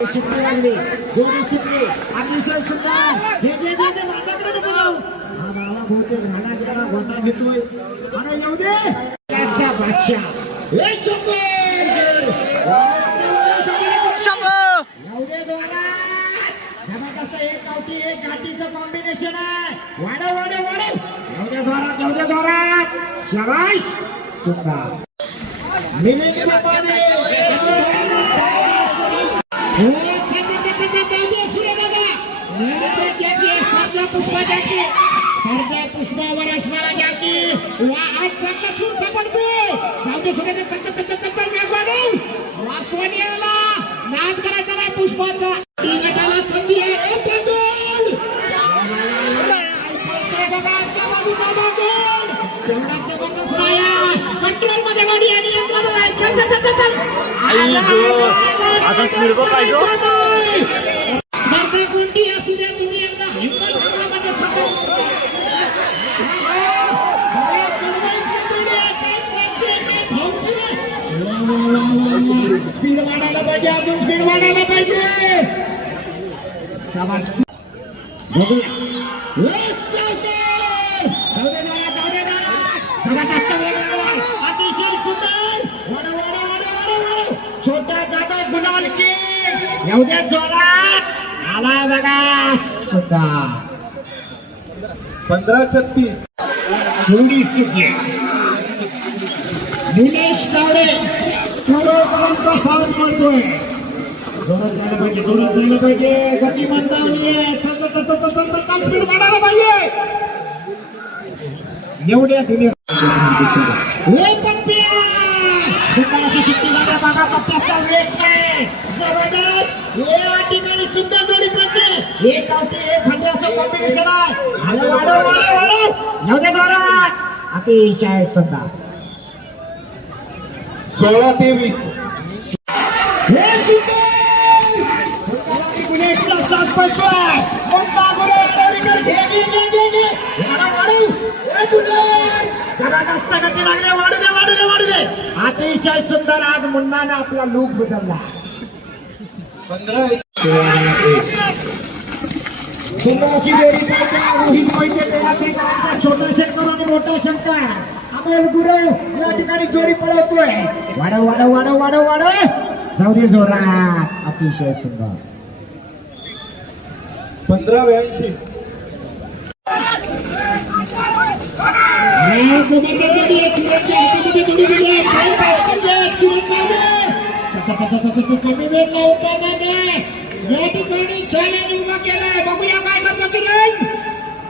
शिकली लागली जोडी अतिशय सुंदर हे जे जे जे माझ्याकडे नको जाऊ. हा बाबा घेतोय अरे येऊ दे त्याचा बादशाह हे शंभर शंभर येऊ दे एक गावठी एक गाठीचं कॉम्बिनेशन आहे वाढव वाढव वाढव येऊ दे जोरात येऊ दे जोरात सुंदर मिलिंद पुष्पाची सरदार पुष्पावर असणारा जाती वा आज चक्का सूर सापडतो जाऊ सुरेने चक्क चक्क चक्क नागवाडे वासवानी आला नाद करायचा नाही पुष्पाचा गटाला संधी आहे एक गोल कंट्रोलमध्ये गाडी आणि यंत्रणा चल चल चल चल आता मिळव पाहिजे स्पीड वाढायला पाहिजे अजून स्पीड वाढायला पाहिजे बघूया दे जोरात. आला बघा सुद्धा. पंधरा छत्तीस. जोडी सुटली. निलेश तावडे पूर्वपर्यंत सावध करतोय जोरात जायला पाहिजे जोरात जायला पाहिजे. गती मंदावली आहे. चल चल चल चल चल चल चल स्पीड वाढायला पाहिजे. एवढ्या दिले हे पप्प्या एक गावठी एक असं आहे. आलं वाढव वाढव वाढव. येऊ दे जोरात. अतिशय सुंदर. सोळा तेवीस हे सुंदर. बुलेटचा साथ पडतोय कोणता बुलेट अलीकडे घे, घे, घे, घे, घे. वाढव, वाढव. हे बुलेट. जबरदस्त गती लागली. वाढू दे वाढू दे वाढू दे. अतिशय सुंदर आज मुन्नाने आपला लुक बदलला. पंधरा जोडी पाहते रोहित मोहिते शेखरांचा छोटा शंकर आणि मोठा शंकर अमोल गुरव या ठिकाणी जोडी पळवतोय वाढव वाढव वाढव वाढव वाढव जाऊ दे जोरात अतिशय सुंदर पंधरा ब्याऐंशी या ठिकाणी चॅलेंज उभा केलाय बघूया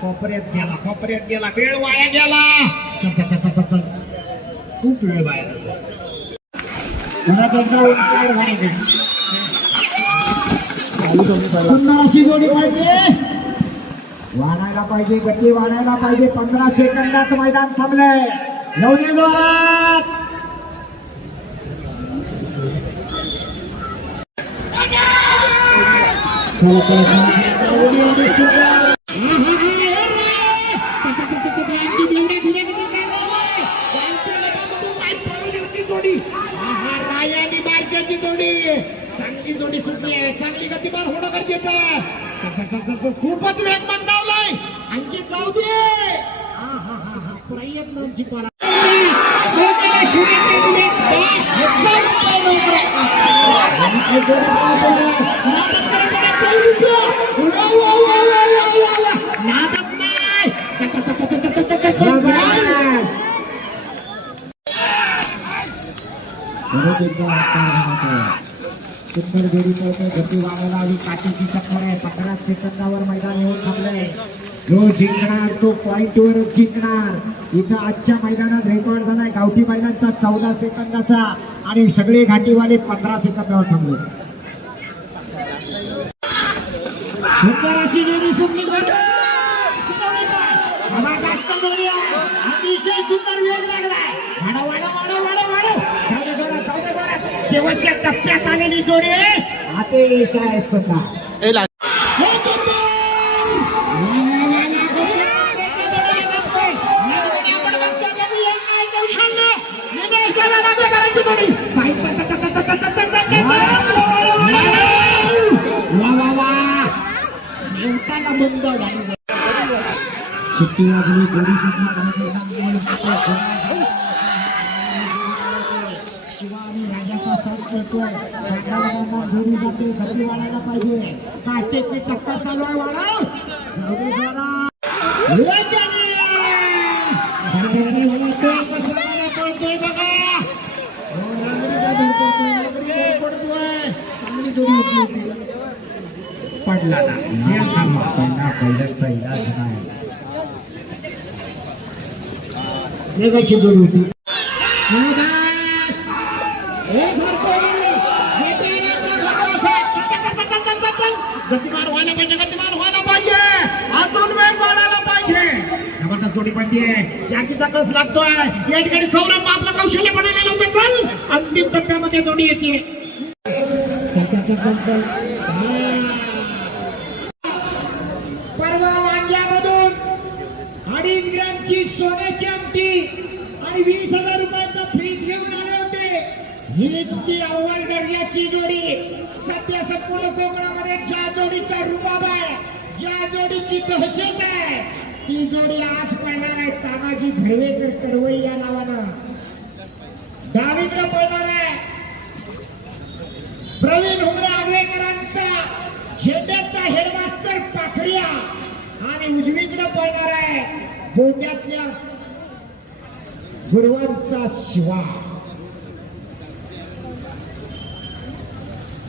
कोपऱ्यात गेला कोपऱ्यात गेला वेळ वाया गेला. चल चल चल चल चल खूप वेळ वाया पुन्हा अशी गोडी पाहिजे. वाढायला पाहिजे गती वाढायला पाहिजे. पंधरा सेकंदात मैदान थांबलंय. येऊ दे जोरात. चला चला चला. सुटली सुटली चांगली गतिमान होणं गरजेचं खूपच वेगवान धावलाय आणखी जाऊ दे. प्रयत्नांची परा Terima kasih telah menonton! सुंदर जोडी पळतोय गती वाढायला आली काठीची चक्कर आहे. पंधरा सेकंदावर मैदान येऊन थांबलंय. जो जिंकणार तो पॉईंटवर जिंकणार. इथं आजच्या मैदानात रेकॉर्ड झालाय. गावठी मैदानचा चौदा सेकंदाचा आणि सगळे घाटीवाले पंधरा सेकंदावर थांबले. सुंदर अतिशय सुंदर হচ্ছে একটা পেশাগানি करतोय पांढऱ्या जोडी जाते घरी वाढायला पाहिजे काटेचे चक्कर चालू आहे वाढव जाऊ दे जरा. वेगाने! घरघरणी होतोय, कसं पळतोय गतिमान व्हायला पाहिजे गतिमान व्हायला पाहिजे. अजून वेळ बोलायला पाहिजे. जबरदस्त जोडी याकीचा कस लागतोय. या ठिकाणी सौरभ आपलं कौशल्य बनायला नव्हतं अंतिम टप्प्यामध्ये जोडी येते. परवा वांग्यामधून अडीच ग्रॅमची सोन्याची आमटी आणि वीस हजार रुपये फ्रीज घेऊन आले होते ही ती अव्वल दर्जाची जोडी सध्या संपूर्ण कोकणामध्ये ज्या जोडीचा रुबाब आहे ज्या जोडीची दहशत आहे ती जोडी आज पाहणार आहे तानाजी धर्वेकर कडवई या नावानं. डावीकडे पळणार आहे प्रवीण हुमडे आगवेकरांचा झेंड्याचा हेडमास्टर पाखरिया. आणि उजवीकडे पळणार आहे गोंड्यातल्या गुरुवांचा शिवा.